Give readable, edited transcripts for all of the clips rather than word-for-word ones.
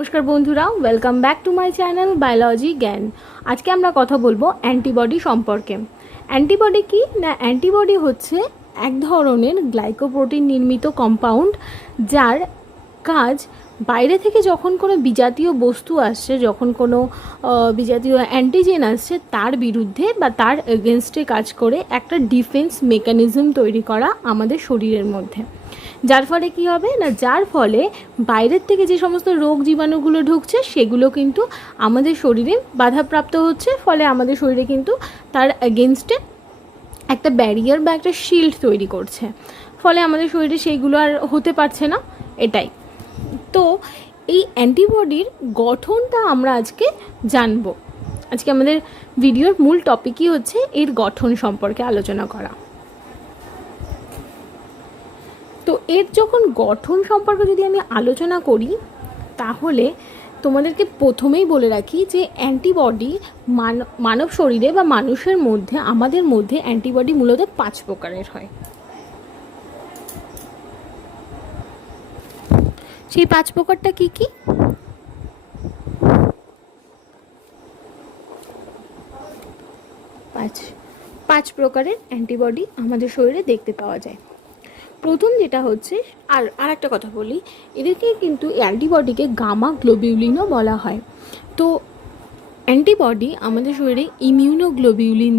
নমস্কার বন্ধুরা, welcome back to my channel biology জ্ঞান। আজকে আমরা কথা বলবো অ্যান্টিবডি সম্পর্কে। অ্যান্টিবডি কি না, অ্যান্টিবডি হচ্ছে এক ধরনের গ্লাইকোপ্রোটিন নির্মিত কম্পাউন্ড, যার কাজ বাইরে থেকে যখন কোনো বিজাতীয় বস্তু আসছে, যখন কোনো বিজাতীয় অ্যান্টিজেন আসছে, তার বিরুদ্ধে বা তার এগেনস্টে কাজ করে একটা ডিফেন্স মেকানিজম তৈরি করা আমাদের শরীরের মধ্যে। যার ফলে কি হবে না, যার ফলে বাইরের থেকে যে সমস্ত রোগ জীবাণুগুলো ঢুকছে সেগুলো কিন্তু আমাদের শরীরে বাধাপ্রাপ্ত হচ্ছে, ফলে আমাদের শরীরে কিন্তু তার এগেনস্টে একটা ব্যারিয়ার বা একটা শিল্ড তৈরি করছে, ফলে আমাদের শরীরে সেইগুলো আর হতে পারছে না। এটাই তো, এই অ্যান্টিবডির গঠনটা আমরা আজকে জানবো। আজকে আমাদের ভিডিওর মূল টপিকই হচ্ছে এর গঠন সম্পর্কে আলোচনা করা। তো এর যখন গঠন সম্পর্কে যদি আমি আলোচনা করি, তাহলে তোমাদেরকে প্রথমেই বলে রাখি যে অ্যান্টিবডি মানব শরীরে বা মানুষের মধ্যে, আমাদের মধ্যে অ্যান্টিবডি মূলত 5 প্রকারের হয়। সেই 5 প্রকারটা কি কি? পাঁচ প্রকারের অ্যান্টিবডি আমাদের শরীরে দেখতে পাওয়া যায়। প্রথম যেটা হচ্ছে, আর একটা কথা বলি, এদেরকে কিন্তু অ্যান্টিবডিকে গামা গ্লোবিউলিনও বলা হয়। তো অ্যান্টিবডি আমাদের শরীরে ইমিউনোগ্লোবিউলিন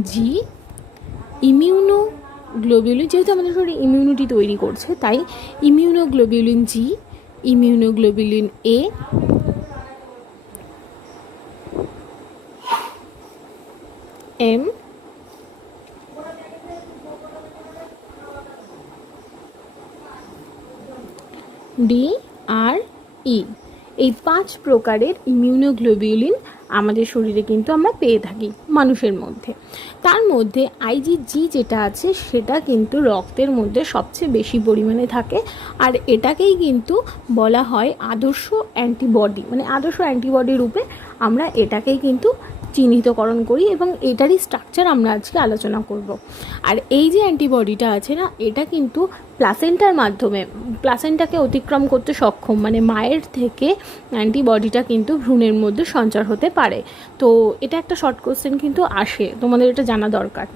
যেহেতু আমাদের শরীরে ইমিউনিটি তৈরি করছে, তাই ইমিউনোগ্লোবিউলিন জি, ইমিউনোগ্লোবিউলিন এ, এম, ডি আর ই, এই 5 প্রকারের ইমিউনোগ্লোবিউলিন আমাদের শরীরে কিন্তু আমরা পেয়ে থাকি মানুষের মধ্যে। তার মধ্যে আইজিজি যেটা আছে সেটা কিন্তু রক্তের মধ্যে সবচেয়ে বেশি পরিমাণে থাকে, আর এটাকেই কিন্তু বলা হয় আদর্শ অ্যান্টিবডি, মানে আদর্শ অ্যান্টিবডি রূপে আমরা এটাকেই কিন্তু চিহ্নিতকরণ করি, এবং এটারই স্ট্রাকচার আমরা আজকে আলোচনা করব। আর এই যে অ্যান্টিবডিটা আছে না, এটা কিন্তু প্লাসেন্টার মাধ্যমে, প্লাসেন্টাকে অতিক্রম করতে সক্ষম, মানে মায়ের থেকে অ্যান্টিবডিটা কিন্তু ভ্রূণের মধ্যে সঞ্চার হতে পারে। তো এটা একটা শর্ট কোশ্চেন কিন্তু আসে, তোমাদের এটা জানা দরকার।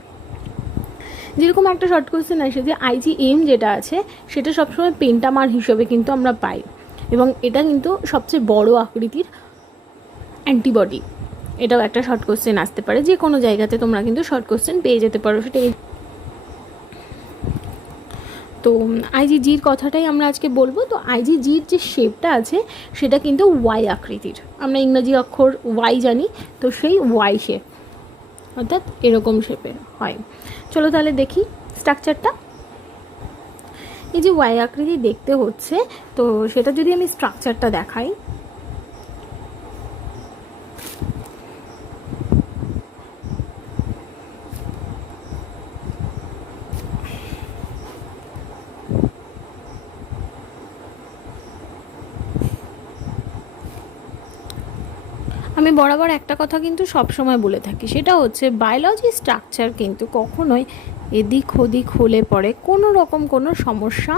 যেরকম একটা শর্ট কোশ্চেন আসে যে আইজিএম যেটা আছে সেটা সবসময় পেন্টামার হিসেবে কিন্তু আমরা পাই, এবং এটা কিন্তু সবচেয়ে বড় আকৃতির অ্যান্টিবডি। এটাও একটা শর্ট কোশ্চেন আসতে পারে, যে কোনো জায়গাতে তোমরা কিন্তু শর্ট কোশ্চেন পেয়ে যেতে পারো। সেটা তো আইজিজির কথাটাই আমরা আজকে বলবো। তো আইজিজির যে শেপটা আছে সেটা কিন্তু ওয়াই আকৃতির, আমরা ইংরাজি অক্ষর ওয়াই জানি, তো সেই ওয়াই শেপ, অর্থাৎ এরকম শেপের হয়। চলো তাহলে দেখি স্ট্রাকচারটা। এই যে ওয়াই আকৃতি দেখতে হচ্ছে, তো সেটা যদি আমি স্ট্রাকচারটা দেখাই, আমি বরাবর একটা কথা কিন্তু সবসময় বলে থাকি, সেটা হচ্ছে বায়োলজি স্ট্রাকচার কিন্তু কখনোই এদিক ওদিক হলে পরে কোনো রকম কোনো সমস্যা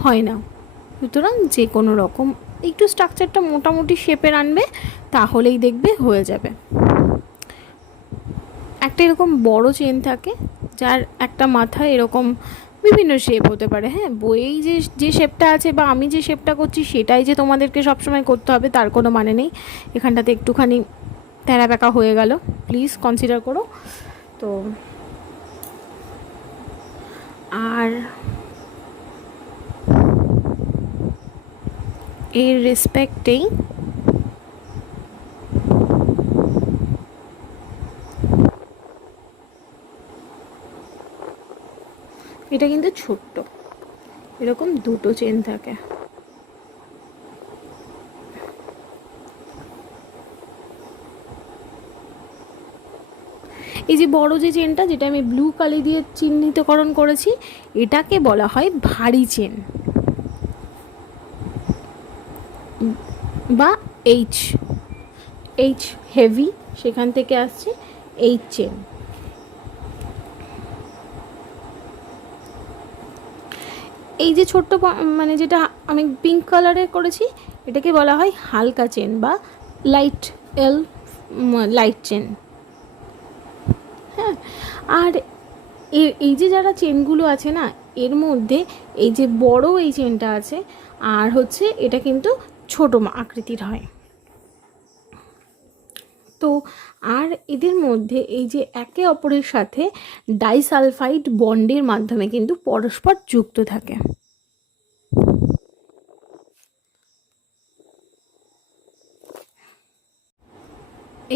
হয় না। সুতরাং যে কোনো রকম একটু স্ট্রাকচারটা মোটামুটি শেপের আনবে, তাহলেই দেখবে হয়ে যাবে। একটা এরকম বড় চেন থাকে, যার একটা মাথা এরকম বিভিন্ন শেপ হতে পারে। হ্যাঁ, বইয়েই যে শেপটা আছে বা আমি যে শেপটা করছি সেটাই যে তোমাদেরকে সবসময় করতে হবে তার কোনো মানে নেই। এখানটাতে একটুখানি তেরা বেঁকা হয়ে গেল, প্লিজ কনসিডার করো। তো আর এর রেসপেক্টেই এটা কিন্তু ছোট্ট, এরকম দুটো চেন থাকে। এই যে বড় যে চেনটা, যেটা আমি ব্লু কালি দিয়ে চিহ্নিতকরণ করেছি, এটাকে বলা হয় ভারী চেন বা এইচ হেভি, সেখান থেকে আসছে এইচ চেন। এই যে ছোট্ট মানে যেটা আমি পিঙ্ক কালারে করেছি, এটাকে বলা হয় হালকা চেন বা লাইট এল লাইট চেন। হ্যাঁ, আর এই যে যারা চেনগুলো আছে না, এর মধ্যে এই যে বড় এই চেনটা আছে, আর হচ্ছে এটা কিন্তু ছোটো আকৃতির হয়। তো আর এদের মধ্যে এই যে একে অপরের সাথে ডাইসালফাইড বন্ডের মাধ্যমে কিন্তু পরস্পর যুক্ত থাকে।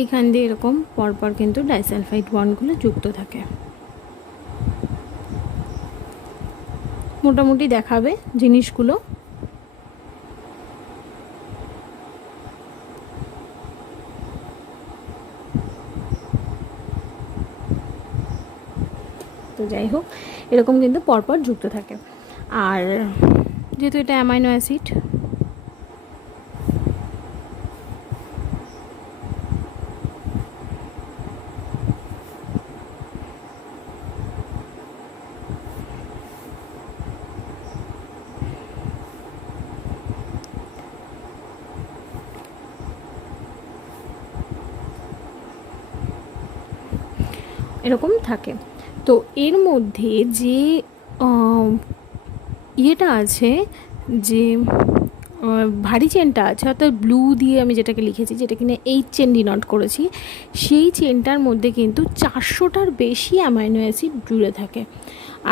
এইখান দিয়ে এরকম পরপর কিন্তু ডাইসালফাইড বন্ডগুলো যুক্ত থাকে। মোটামুটি দেখাবে জিনিসগুলো। তো যাই হোক, এরকম কিন্তু পরপর যুক্ত থাকে। আর যেহেতু এটা অ্যামাইনো অ্যাসিড, এরকম থাকে। তো এর মধ্যে যে ইয়েটা আছে, যে ভারী চেনটা আছে, অর্থাৎ ব্লু দিয়ে আমি যেটাকে লিখেছি, যেটা কিনা এইচ চেন ডিনোট করেছি, সেই চেনটার মধ্যে কিন্তু 400টার বেশি অ্যামাইনো অ্যাসিড জুড়ে থাকে।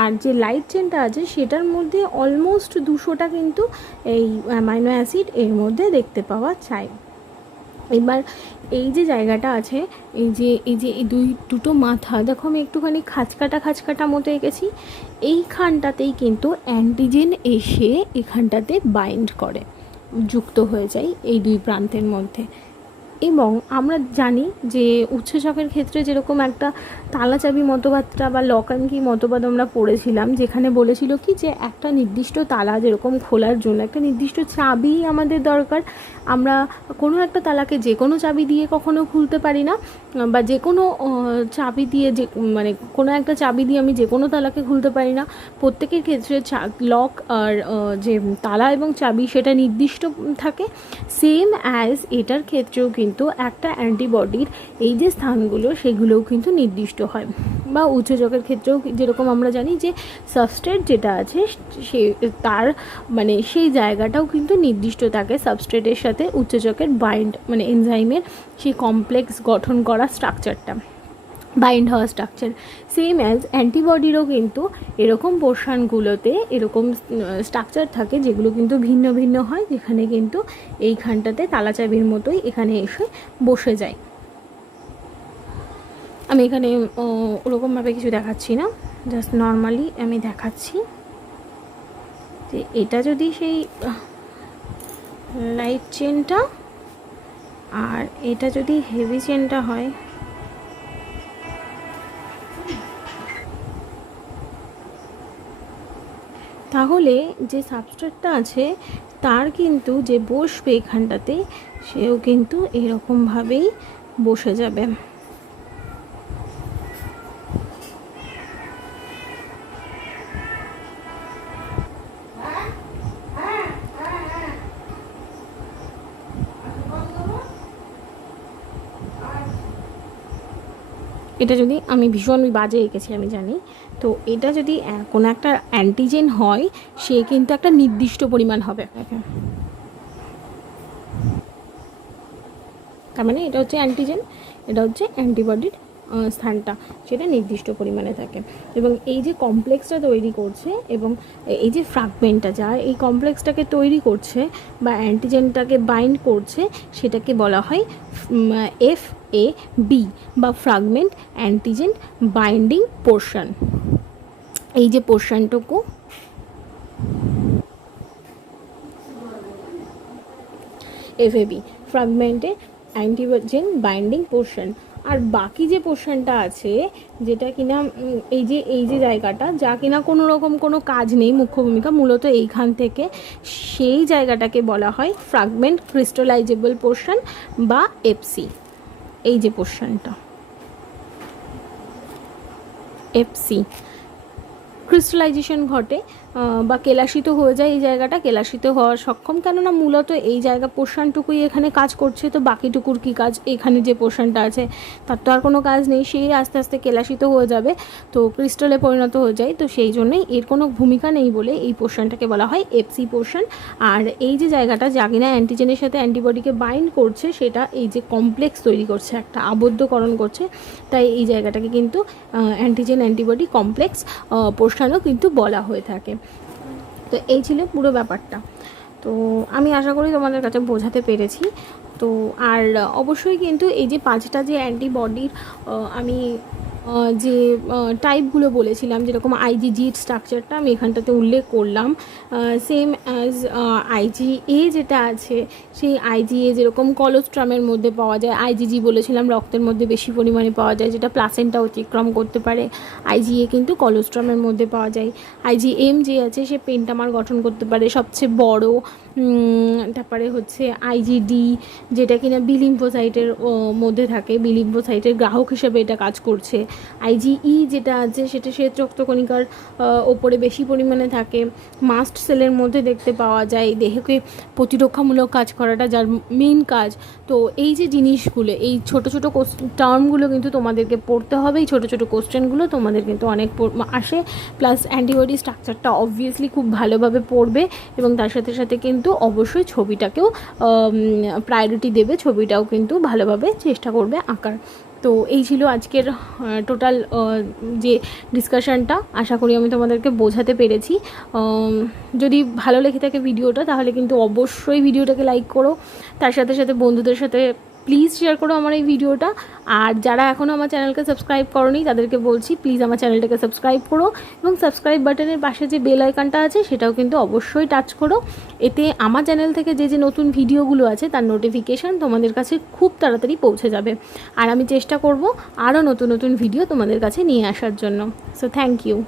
আর যে লাইট চেনটা আছে সেটার মধ্যে অলমোস্ট 200টা কিন্তু এই অ্যামাইনো অ্যাসিড এর মধ্যে দেখতে পাওয়া যায়। এবার এই যে জায়গাটা আছে, এই যে এই দুটো মাথা দেখো, আমি একটুখানি খাঁচকাটা মতো এঁকেছি, এইখানটাতেই কিন্তু অ্যান্টিজেন এসে এখানটাতে বাইন্ড করে, যুক্ত হয়ে যায় এই দুই প্রান্তের মধ্যে। এবং আমরা জানি যে উৎসেচকের ক্ষেত্রে যেরকম একটা তালাচাবি মতবাদটা বা লক অ্যান্ড কি মতবাদ আমরা পড়েছিলাম, যেখানে বলেছিল কি যে একটা নির্দিষ্ট তালা যেরকম খোলার জন্য একটা নির্দিষ্ট চাবি আমাদের দরকার। আমরা কোনো একটা তালাকে যে কোনো চাবি দিয়ে কখনো খুলতে পারি না, বা যে কোনো চাবি দিয়ে মানে কোনো একটা চাবি দিয়ে আমি যে কোনো তালাকে খুলতে পারি না। প্রত্যেকের ক্ষেত্রে লক আর যে তালা এবং চাবি সেটা নির্দিষ্ট থাকে। সেম অ্যাজ এটার ক্ষেত্রেও কিন্তু একটা অ্যান্টিবডির এই যে স্থানগুলো সেগুলোও কিন্তু নির্দিষ্ট হয়। বা উৎসেচকের ক্ষেত্রেও যেরকম আমরা জানি যে সাবস্ট্রেট যেটা আছে সে তার মানে সেই জায়গাটাও কিন্তু নির্দিষ্ট থাকে সাবস্ট্রেটের সাথে উৎসেচকের বাইন্ড, মানে এনজাইমের সেই কমপ্লেক্স গঠন করা স্ট্রাকচারটা, বাইন্ড হওয়া স্ট্রাকচার। সেম অ্যাজ অ্যান্টিবডিরও কিন্তু এরকম পোর্শনগুলোতে এরকম স্ট্রাকচার থাকে, যেগুলো কিন্তু ভিন্ন ভিন্ন হয়, যেখানে কিন্তু এইখানটাতে তালাচাবির মতোই এখানে এসে বসে যায়। আমি এখানে ওরকমভাবে কিছু দেখাচ্ছি না, জাস্ট নর্মালি আমি দেখাচ্ছি যে এটা যদি সেই লাইট চেনটা আর এটা যদি হেভি চেনটা হয়, তাহলে যে সাবস্ট্রেটটা আছে তার কিন্তু যে বসবে এখানটাতে, সেও কিন্তু এরকমভাবেই বসে যাবে। এটা যদি আমি ভীষণ বাজে এঁকেছি আমি জানি, তো এটা যদি কোনো একটা অ্যান্টিজেন হয়, সে কিন্তু একটা নির্দিষ্ট পরিমাণ হবে। তার মানে এটা হচ্ছে অ্যান্টিজেন, এটা হচ্ছে অ্যান্টিবডির স্থানটা, সেটা নির্দিষ্ট পরিমাণে থাকে। এবং এই যে কমপ্লেক্সটা তৈরি করছে এবং এই যে ফ্র্যাগমেন্টটা যা এই কমপ্লেক্সটাকে তৈরি করছে বা অ্যান্টিজেনটাকে বাইন্ড করছে, সেটাকে বলা হয় FAB বা ফ্র্যাগমেন্ট অ্যান্টিজেন বাইন্ডিং পোর্শন। এই যে পোর্শনটুকু, FAB ফ্র্যাগমেন্টে অ্যান্টিজেন বাইন্ডিং পোর্শন। আর বাকি যে পোর্শনটা আছে, যেটা কিনা এই যে জায়গাটা, যা কিনা কোনো রকম কোনো কাজ নেই, মুখ্য ভূমিকা মূলত এইখান থেকে, সেই জায়গাটাকে বলা হয় ফ্র্যাগমেন্ট ক্রিস্টালাইজেবল পোর্শন বা FC। এই যে পোর্শনটা FC ক্রিস্টালাইজেশন ঘটে বা কেলাসিত হয়ে যায় এই জায়গাটা, কেলাসিত হওয়ার সক্ষম, কেননা মূলত এই জায়গা পোর্শনটুকুই এখানে কাজ করছে, তো বাকিটুকুর কী কাজ, এখানে যে পোর্শনটা আছে তার তো আর কোনো কাজ নেই, সেই আস্তে আস্তে কেলাসিত হয়ে যাবে, তো ক্রিস্টালে পরিণত হয়ে যায়, তো সেই জন্যই এর কোনো ভূমিকা নেই বলে এই পোর্শনটাকে বলা হয় এফসি পোর্শন। আর এই যে জায়গাটা যা কিনা অ্যান্টিজেনের সাথে অ্যান্টিবডিকে বাইন্ড করছে, সেটা এই যে কমপ্লেক্স তৈরি করছে, একটা আবদ্ধকরণ করছে, তাই এই জায়গাটাকে কিন্তু অ্যান্টিজেন অ্যান্টিবডি কমপ্লেক্স পোর্শনও কিন্তু বলা হয়ে থাকে। তো এই ছিল পুরো ব্যাপারটা। তো আমি আশা করি তোমাদের কাছে বোঝাতে পেরেছি। তো আর অবশ্যই কিন্তু এই যে 5টা যে অ্যান্টিবডির আমি যে টাইপগুলো বলেছিলাম, যেরকম আইজিজির স্ট্রাকচারটা আমি এখানটাতে উল্লেখ করলাম, সেম অ্যাজ আইজিএ যেটা আছে, সেই আইজিএ যেরকম কলোস্ট্রামের মধ্যে পাওয়া যায়, আইজিজি বলেছিলাম রক্তের মধ্যে বেশি পরিমাণে পাওয়া যায়, যেটা প্লাসেন্টা অতিক্রম করতে পারে, আইজিএ কিন্তু কলোস্ট্রামের মধ্যে পাওয়া যায়। আইজিএম যে আছে সে পেন্টামার গঠন করতে পারে সবচেয়ে বড়। তারপরে হচ্ছে আইজিডি যেটা কিনা বি লিম্ফোসাইটের মধ্যে থাকে, বি লিম্ফোসাইটের গ্রাহক হিসেবে এটা কাজ করছে। আইজিই যেটা আছে সেটা শ্বেত রক্তকণিকার ওপরে বেশি পরিমাণে থাকে, মাস্ট সেলের মধ্যে দেখতে পাওয়া যায়, দেহকে প্রতিরক্ষামূলক কাজ করাটা যার মেন কাজ। তো এই যে জিনিসগুলো, এই ছোটো ছোটো টার্মগুলো কিন্তু তোমাদেরকে পড়তে হবে, এই ছোটো ছোটো কোশ্চেনগুলো তোমাদের কিন্তু অনেক আসে, প্লাস অ্যান্টিবডি স্ট্রাকচারটা অবভিয়াসলি খুব ভালোভাবে পড়বে, এবং তার সাথে সাথে কিন্তু অবশ্যই ছবিটাকেও প্রায়োরিটি দেবে, ছবিটাও কিন্তু ভালোভাবে চেষ্টা করবে আঁকার। তো এই ছিল আজকের টোটাল যে ডিসকাশানটা, আশা করি আমি তোমাদেরকে বোঝাতে পেরেছি। যদি ভালো লেগে থাকে ভিডিওটা, তাহলে কিন্তু অবশ্যই ভিডিওটাকে লাইক করো, তার সাথে সাথে বন্ধুদের সাথে প্লিজ শেয়ার করো আমার এই ভিডিওটা। আর যারা এখনও আমার চ্যানেলকে সাবস্ক্রাইব করোনি তাদেরকে বলছি প্লিজ আমার চ্যানেলটাকে সাবস্ক্রাইব করো, এবং সাবস্ক্রাইব বাটনের পাশে যে বেল আইকনটা আছে সেটাও কিন্তু অবশ্যই টাচ করো। এতে আমার চ্যানেল থেকে যে যে নতুন ভিডিওগুলো আছে তার নোটিফিকেশান তোমাদের কাছে খুব তাড়াতাড়ি পৌঁছে যাবে, আর আমি চেষ্টা করব আরও নতুন নতুন ভিডিও তোমাদের কাছে নিয়ে আসার জন্য। So thank you.